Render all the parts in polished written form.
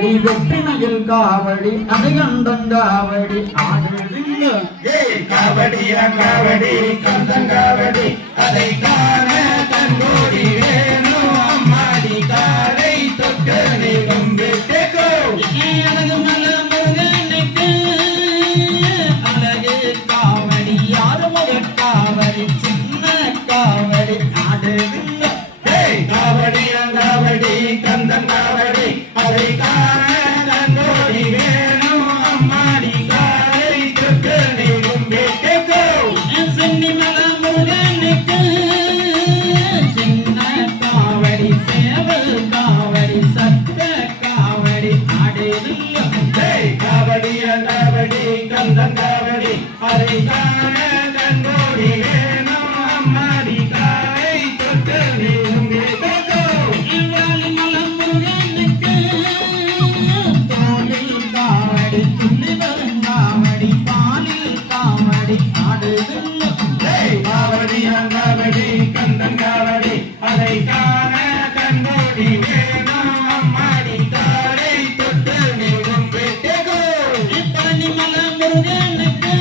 வெற்றிமையில் காவடி அதிகண்டங்காவடி ஆடுதுங்க காவடியா காவடி கந்தங்காவடி அதை காண கண்கோடி வேணும் அம்மாடி காலை தொக்கனை கும்பிட்டுக்கோ அழகு மல முருகனுக்கு அழகு காவடி யாரு காவடி சின்ன காவடி ஆடுதுங்க காவடியா காவடி கந்தங்காவடி அதை காண கண்கோடி வேணும் அம்மாடி காலை தொக்கனை கும்பிட்டுக்கோ சென்னிமல முருகனுக்கு சின்ன காவடி சேவல் காவடி சத்த காவடி ஆடுதுங்க காவடியா காவடி கந்தங்காவடி அதை காண கண்கோடி வேணும் அம்மாடி காலை தொக்கனை கும்பிட்டுக்கோ மல முருகனுக்கு தோளில் காவடி துள்ளி வரும் காவடி பாலில் காவடி ஆடுதுங்க காவடியா காவடி கந்தங்காவடி அதை காண கண்கோடி வேணும் அம்மாடி காலை தொக்கனை கும்பிட்டுக்கோ பழனிமல முருகனுக்கு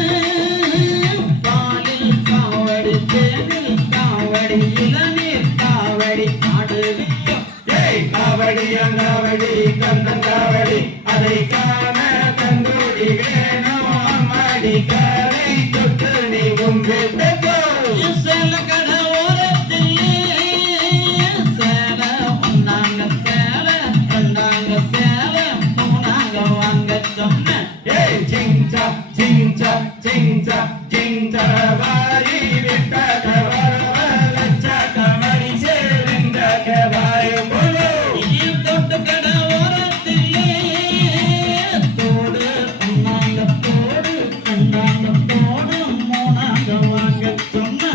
பாலில் காவடி தேனில் காவடி இளநீர் காவடி ஆடுதுங்க காவடியா காவடி கந்தங்காவடி அதை காண கண்கோடி வேணும் அம்மாடி காலை தொக்கனை கும்பிட்டுக்கோ சேல கட ஓரத்திலே சேல ஒன்னாங்க சேல ரெண்டாங்க சேல மூணாங்க வாங்க சொன்ன சிங்சா சிங்சா சிங்சா சிங்சா வாரி விட்டாக வரவலச்சாக மணி சேருந்தாக வாயும் போலோ தொட்டு கட ஓரத்திலே தோடு ஒன்னாங்க தோடு ரெண்டாங்க தோடு மூணாங்க வாங்க சொன்ன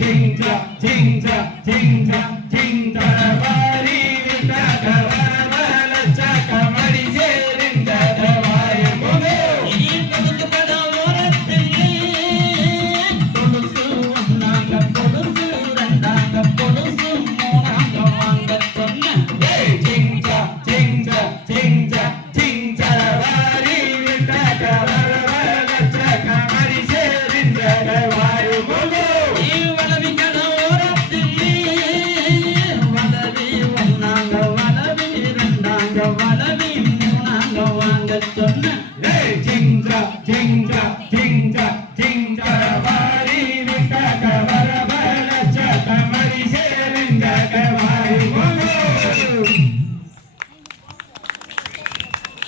சிங்சா சிங்சா சிங்சா சிங்சா வாரி விட்டாக வரவலச்சாக மணி சேருந்தாக வாயும் போலோ தொட்டு கட ஓரத்திலே தொடுசு ஒன்னாங்க தொடுசு ரெண்டாங்க தொடுசு மூணாங்க வாங்க சொன்ன சிங்சா சிங்சா சிங்சா சிங்சா வாரி விட்டாக வரவலச்சாக மணி சேருந்தாக வாயும் போலோ வளவி கட ஓரத்திலே வளவி ஒன்னாங்க வளவி ரெண்டாங்க வளவி மூணாங்க வாங்க சொன்ன